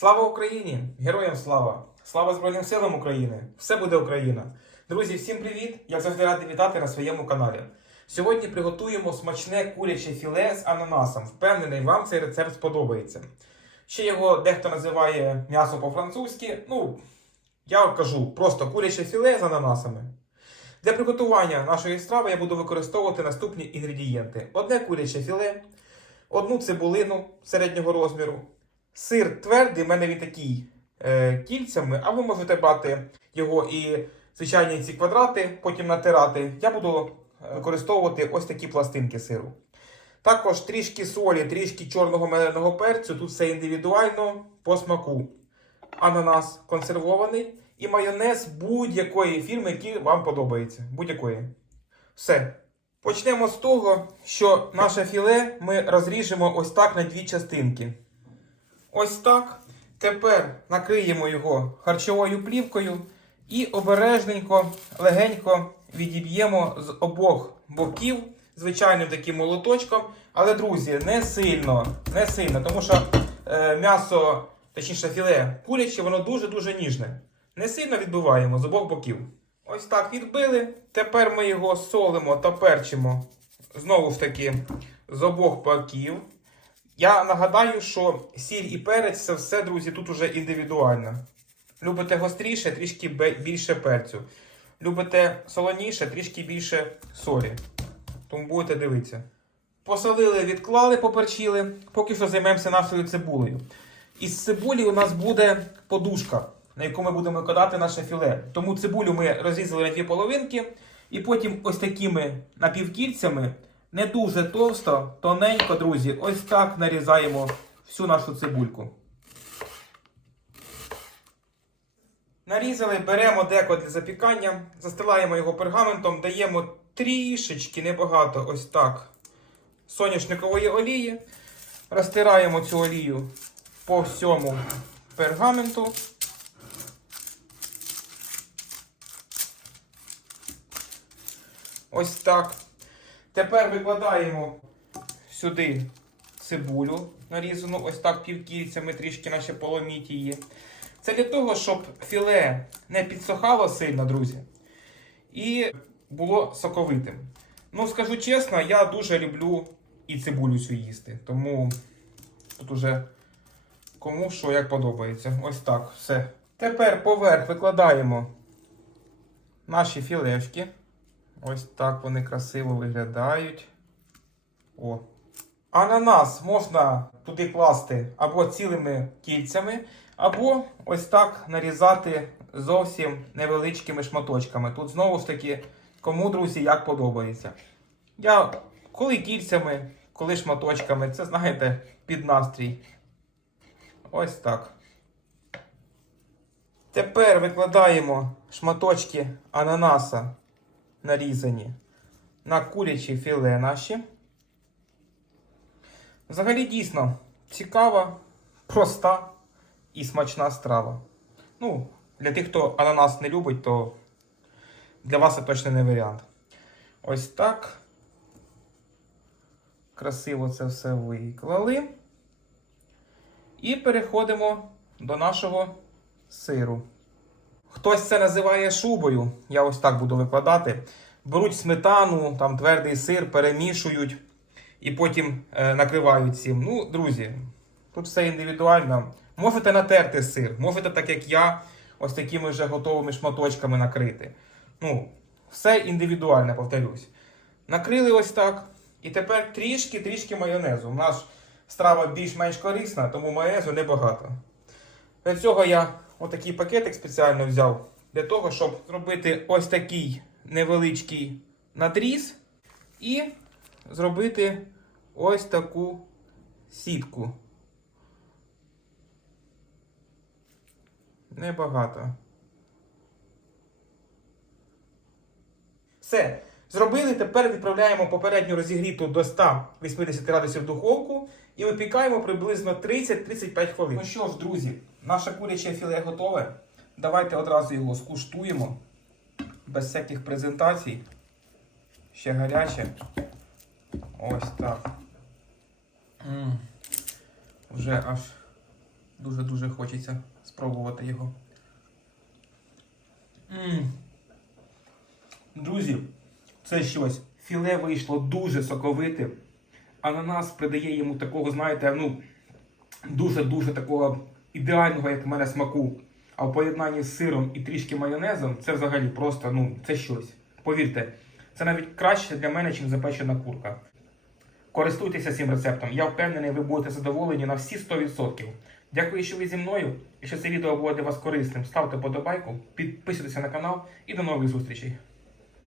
Слава Україні! Героям слава! Слава Збройним силам України! Все буде Україна! Друзі, всім привіт! Я завжди радий вітати на своєму каналі. Сьогодні приготуємо смачне куряче філе з ананасом. Впевнений, вам цей рецепт сподобається. Ще його дехто називає м'ясо по-французьки. Ну, я кажу просто куряче філе з ананасами. Для приготування нашої страви я буду використовувати наступні інгредієнти: одне куряче філе, одну цибулину середнього розміру, сир твердий, в мене він такий е, кільцями, а ви можете брати його і звичайні ці квадрати, потім натирати. Я буду е, використовувати ось такі пластинки сиру. Також трішки солі, трішки чорного меленого перцю, тут все індивідуально по смаку. Ананас консервований і майонез будь-якої фірми, який вам подобається. Будь-якої. Все. Почнемо з того, що наше філе ми розріжемо ось так на дві частинки. Ось так. Тепер накриємо його харчовою плівкою і обережненько, легенько відіб'ємо з обох боків звичайним таким молоточком. Але, друзі, не сильно, не сильно, тому що е, м'ясо, точніше філе куряче, воно дуже-дуже ніжне. Не сильно відбиваємо з обох боків. Ось так відбили. Тепер ми його солимо та перчимо знову ж таки з обох боків. Я нагадаю, що сіль і перець це все, друзі, тут уже індивідуально. Любите гостріше, трішки більше перцю. Любите солоніше, трішки більше солі. Тому будете дивитися. Посолили, відклали, поперчили. Поки що займемося нашою цибулею. Із цибулі у нас буде подушка, на яку ми будемо кладати наше філе. Тому цибулю ми розрізали на дві половинки. І потім ось такими напівкільцями, не дуже товсто, тоненько, друзі, ось так нарізаємо всю нашу цибульку. Нарізали, беремо деко для запікання, застилаємо його пергаментом, даємо трішечки, небагато, ось так, соняшникової олії. Розтираємо цю олію по всьому пергаменту. Ось так. Тепер викладаємо сюди цибулю нарізану, ось так півкільцями, трішки наче поломіть її. Це для того, щоб філе не підсохало сильно, друзі, і було соковитим. Ну, скажу чесно, я дуже люблю і цибулю цю їсти. Тому тут уже кому що як подобається. Ось так, все. Тепер поверх викладаємо наші філешки. Ось так вони красиво виглядають. О. Ананас можна туди класти або цілими кільцями, або ось так нарізати зовсім невеличкими шматочками. Тут знову ж таки, кому, друзі, як подобається. Я коли кільцями, коли шматочками, це знаєте, під настрій. Ось так. Тепер викладаємо шматочки ананаса нарізані на курячі філе наші. Взагалі дійсно цікава, проста і смачна страва. Ну, для тих, хто ананас не любить, то для вас це точно не варіант. Ось так. Красиво це все виклали. І переходимо до нашого сиру. Хтось це називає шубою. Я ось так буду викладати. Беруть сметану, там твердий сир, перемішують і потім е, накривають цим. Ну, друзі, тут все індивідуально. Можете натерти сир, можете, так як я, ось такими вже готовими шматочками накрити. Ну, все індивідуально, повторюсь. Накрили ось так. І тепер трішки-трішки майонезу. У нас страва більш-менш корисна, тому майонезу небагато. Для цього я отакий пакетик спеціально взяв для того, щоб зробити ось такий невеличкий надріз і зробити ось таку сітку. Небагато. Все. Зробили, тепер відправляємо попередньо розігріту до 180 градусів духовку і випікаємо приблизно 30-35 хвилин. Ну що ж, друзі, наше куряче філе готове. Давайте одразу його скуштуємо. Без всяких презентацій. Ще гаряче. Ось так. М. Вже аж Дуже-дуже хочеться спробувати його. М. Друзі, це щось. Філе вийшло дуже соковите. Ананас придає йому такого, знаєте, ну, дуже-дуже такого ідеального, як в мене, смаку. А в поєднанні з сиром і трішки майонезом це взагалі просто, ну, це щось. Повірте, це навіть краще для мене, ніж запечена курка. Користуйтеся цим рецептом. Я впевнений, ви будете задоволені на всі 100%. Дякую, що ви зі мною. Якщо це відео було для вас корисним, ставте подобайку, підписуйтесь на канал і до нових зустрічей.